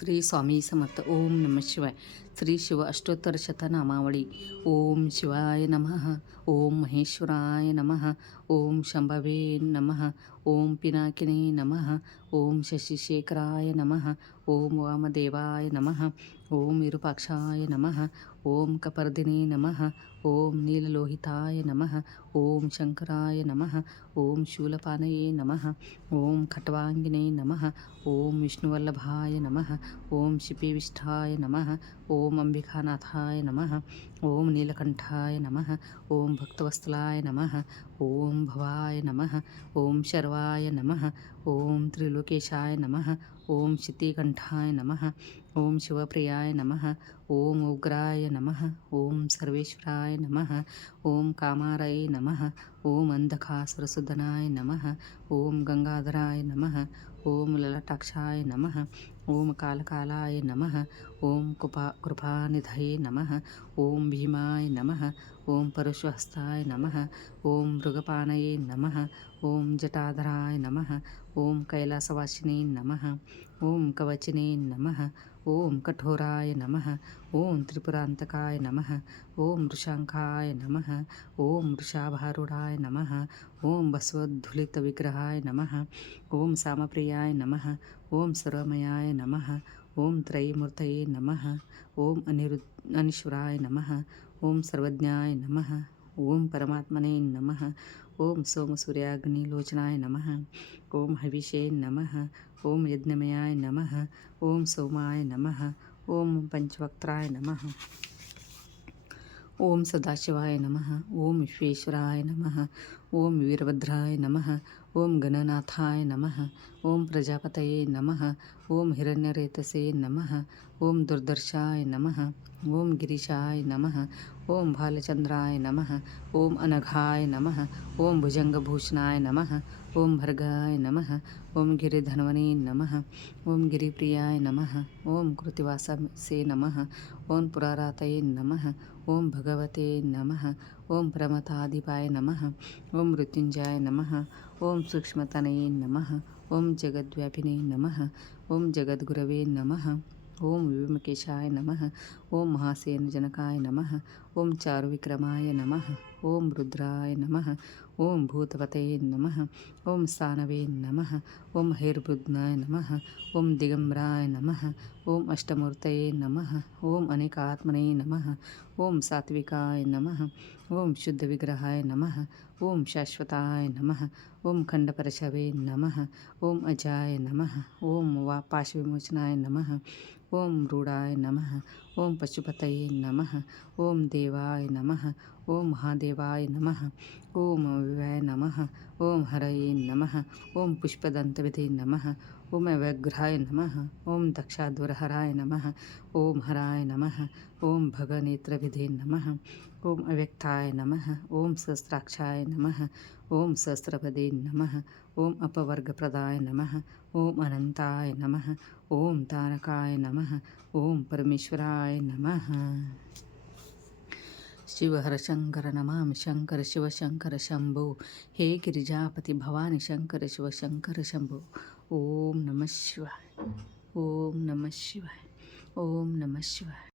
श्री स्वामी समर्थ. ओम नमः शिवाय. श्री शिव अष्टोत्तर शतनामावळी. ओम शिवाय नमः. ओम महेश्वराय नमः. ओम शंभवे नमः. ओम पिनाकिने नमः. ओम शशिशेखराय नमः. ओम वामदेवाय नमः. ओम विरूपाक्षाय नमः. ओम कपर्दिने नमः. ओम नीललोहिताय नमः. ओम शंकराय नमः. ओम शूलपानये नमः. ओम खट्वांगिने नमः. ओम विष्णुवल्लभाय नमः. ओम शिपिविष्ठाय नमः. ओम अंबिकानाथाय नमः. ओम नीलकंठाय नमः. ओम भक्तवत्सलाय नमः. ओम भवाय नमः. ओम शर्वाय नमः. ओम त्रिलोकेशाय नमः. ओम शितिकंठाय नमः. ओम शिवप्रियाय नमः. ओम उग्राय नमः. ओम सर्वेश्वराय नमः. ओम कामारये नमः. ओम अंधकासुरसूदनाय नमः. ओम गंगाधराय नमः. ओम ललाटाक्षाय नमः. ओम कालकालाय नमः. ओम कृपानिधये नमः. ओम भीमाय नमः. ओम परशुहस्ताय नमः. ओम मृगपानये नमः. ओम जटाधराय नमः. ओम कैलासवासिने नमः. ओम कवचिने नमः. ओम कठोराय नमः. ओम त्रिपुरांतकाय नमः. ओम वृषांकाय नमः. ओम वृषाभारूढाय नमः. ओम बसवोद्धुलितविग्रहाय नमः. ओम सामप्रियाय नमः. ओम सर्वमयाय नमः. ओम त्रयीमूर्तये नमः. ओम अनीश्वराय नमः. ओम सर्वज्ञाय नमः. ओम परमात्मने नमः. ओम सोमसूर्याग्निलोचनाय नमः. ओम हविषे नमः. ओम यज्ञमयाय नमः. ओम सोमाय नमः. ओम पंचवक्त्राय नमः. ओम सदाशिवाय नमः. ओम विश्वेश्वराय नमः. ओम वीरभद्राय नमः. ओम गणनाथाय नमः. ओम प्रजापतये नमः. ओम हिरण्यरेतसे नमः. ओम दुर्दर्शाय नमः. ओम गिरीशाय नमः. ओम भालचंद्राय नमः. ओम अनघाय नमः. ओम भुजंगभूषणाय नमः. ओम भर्गाय नमः. ओम गिरिधन्वने नमः. ओम गिरिप्रियाय नमः. ओम कृतिवाससे नमः. ओम पुरारातये नमः. ओम भगवते नमः. ओम प्रमथाधिपाय नमः. ओम मृत्युंजयाय नमः. ओम सूक्ष्मतनये नमः. ओम जगद्व्यापिने नमः. ओम जगद्गुरवे नमः. ओम व्योमकेशाय नमः. ओम महासेनजनकाय नमः. ओम चारुविक्रमाय नमः. ओम रुद्राय नमः. ओम भूतपतये नमः. ओम स्थानवे नमः. ओम हैर्बुध्नाय नमः. ओम दिगंबराय नमः. ओम अष्टमूर्तये नमः. ओम अनेकात्मने नमः. ओम सात्विकाय नमः. ओम शुद्धविग्रहाय नमः. ओम शाश्वताय नमः. ओम खंडपरशवे नमः. ओम अजाय नमः. ओम पाशविमोचनाय नमः. ओम रूढाय नमः. ओम पशुपतये नमः. ओम देवाय नमः. ओम महादेवाय नमः. ओम अव्ययाय नमः. ओम हरये नमः. ओम पुष्पदंतविधे नमः. ओम अव्यघ्राय नमः. ओम दक्षाध्वरहराय नमः. ओम हराय नमः. ओम भगनेत्रविधे नमः. ओम अव्यक्ताय नमः. ओम सहस्राक्षाय नमः. ओम सहस्रपदे नमः. ओम अपवर्गप्रदाय नमः. ओम अनंताय नमः. ओम तारकाय नमः. ओम परमेश्वराय नमः. शिव हर शंकर नमामि शंकर शिव शंकर शंभो. हे गिरिजापति भवानी शंकर शिव शंकर शंभो. ओम नमः शिवाय. ओम नमः शिवाय. ओम नमः शिवाय.